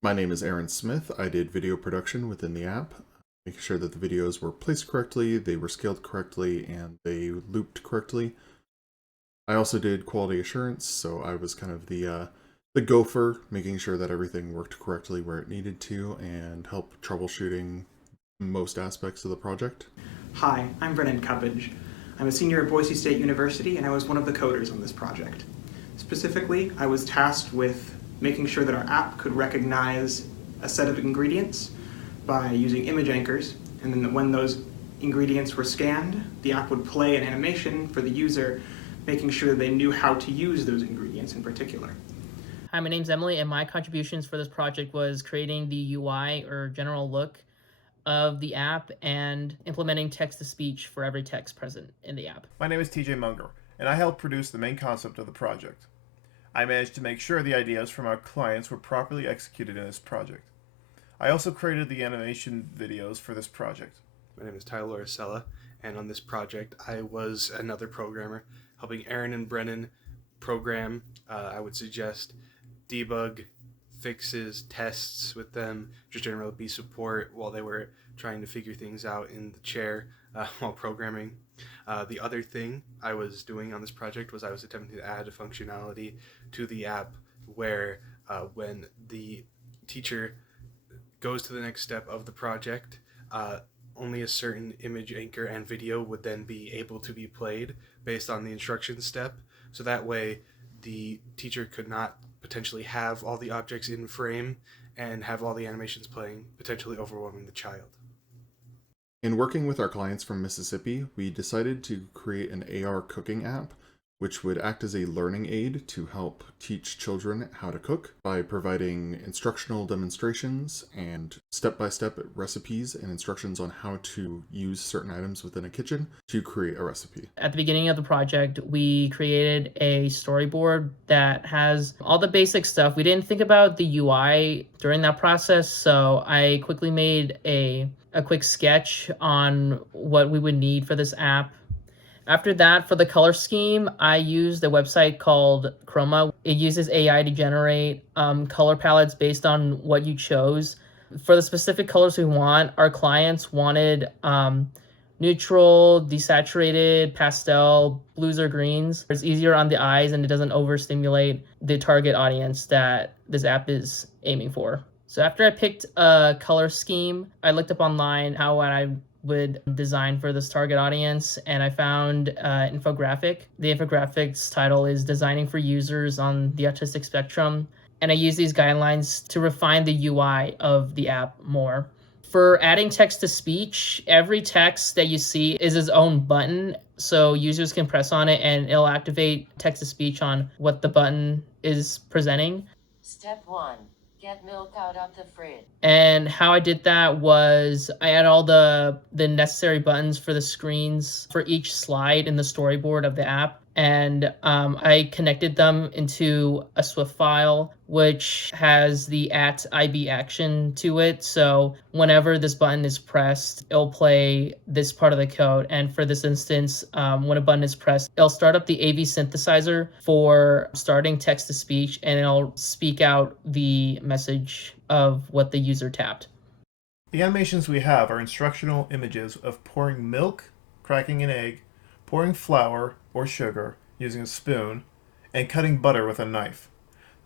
My name is Aaron Smith. I did video production within the app, making sure that the videos were placed correctly, they were scaled correctly, and they looped correctly. I also did quality assurance, so I was kind of the gopher, making sure that everything worked correctly where it needed to, and help troubleshooting most aspects of the project. Hi, I'm Brennan Cuppage. I'm a senior at Boise State University, and I was one of the coders on this project. Specifically, I was tasked with making sure that our app could recognize a set of ingredients by using image anchors, and then when those ingredients were scanned, the app would play an animation for the user, making sure they knew how to use those ingredients in particular. Hi, my name's Emily, and my contributions for this project was creating the UI, or general look, of the app and implementing text-to-speech for every text present in the app. My name is TJ Munger, and I helped produce the main concept of the project. I managed to make sure the ideas from our clients were properly executed in this project. I also created the animation videos for this project. My name is Tyler Arcella, and on this project I was another programmer, helping Aaron and Brennan program. I would suggest debug, fixes, tests with them, just generally be support while they were trying to figure things out in the chair while programming. The other thing I was doing on this project was I was attempting to add a functionality to the app where when the teacher goes to the next step of the project, only a certain image anchor and video would then be able to be played based on the instruction step. So that way the teacher could not potentially have all the objects in frame and have all the animations playing, potentially overwhelming the child. In working with our clients from Mississippi, we decided to create an AR cooking app, which would act as a learning aid to help teach children how to cook by providing instructional demonstrations and step-by-step recipes and instructions on how to use certain items within a kitchen to create a recipe. At the beginning of the project, we created a storyboard that has all the basic stuff. We didn't think about the UI during that process, so I quickly made a quick sketch on what we would need for this app. After that, for the color scheme, I used a website called Chroma. It uses AI to generate color palettes based on what you chose. For the specific colors we want, our clients wanted neutral, desaturated, pastel, blues or greens. It's easier on the eyes and it doesn't overstimulate the target audience that this app is aiming for. So after I picked a color scheme, I looked up online how I would design for this target audience, and I found an infographic. The infographics title is Designing for Users on the Autistic Spectrum, and I use these guidelines to refine the UI of the app more. For adding text-to-speech, every text that you see is its own button, so users can press on it and it'll activate text-to-speech on what the button is presenting. Step 1. Get milk out of the fridge. And how I did that was I had all the necessary buttons for the screens for each slide in the storyboard of the app. And I connected them into a Swift file, which has the @IB action to it. So whenever this button is pressed, it'll play this part of the code. And for this instance, when a button is pressed, it'll start up the AV synthesizer for starting text-to-speech, and it'll speak out the message of what the user tapped. The animations we have are instructional images of pouring milk, cracking an egg, pouring flour or sugar using a spoon, and cutting butter with a knife.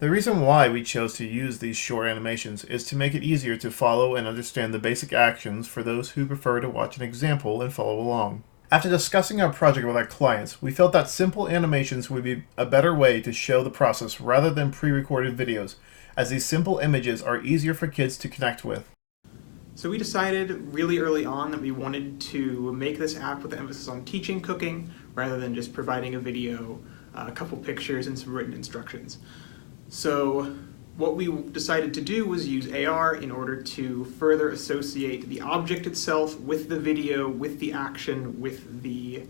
The reason why we chose to use these short animations is to make it easier to follow and understand the basic actions for those who prefer to watch an example and follow along. After discussing our project with our clients, we felt that simple animations would be a better way to show the process rather than pre-recorded videos, as these simple images are easier for kids to connect with. So we decided really early on that we wanted to make this app with emphasis on teaching cooking rather than just providing a video, a couple pictures, and some written instructions. So what we decided to do was use AR in order to further associate the object itself with the video, with the action, with the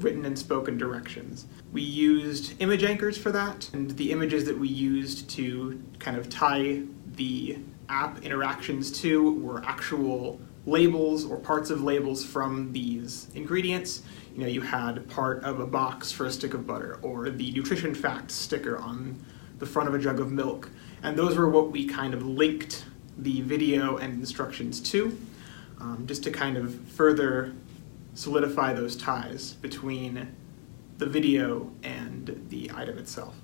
written and spoken directions. We used image anchors for that, and the images that we used to kind of tie the app interactions to were actual labels or parts of labels from these ingredients. You know, you had part of a box for a stick of butter, or the nutrition facts sticker on the front of a jug of milk. And those were what we kind of linked the video and instructions to, just to kind of further solidify those ties between the video and the item itself.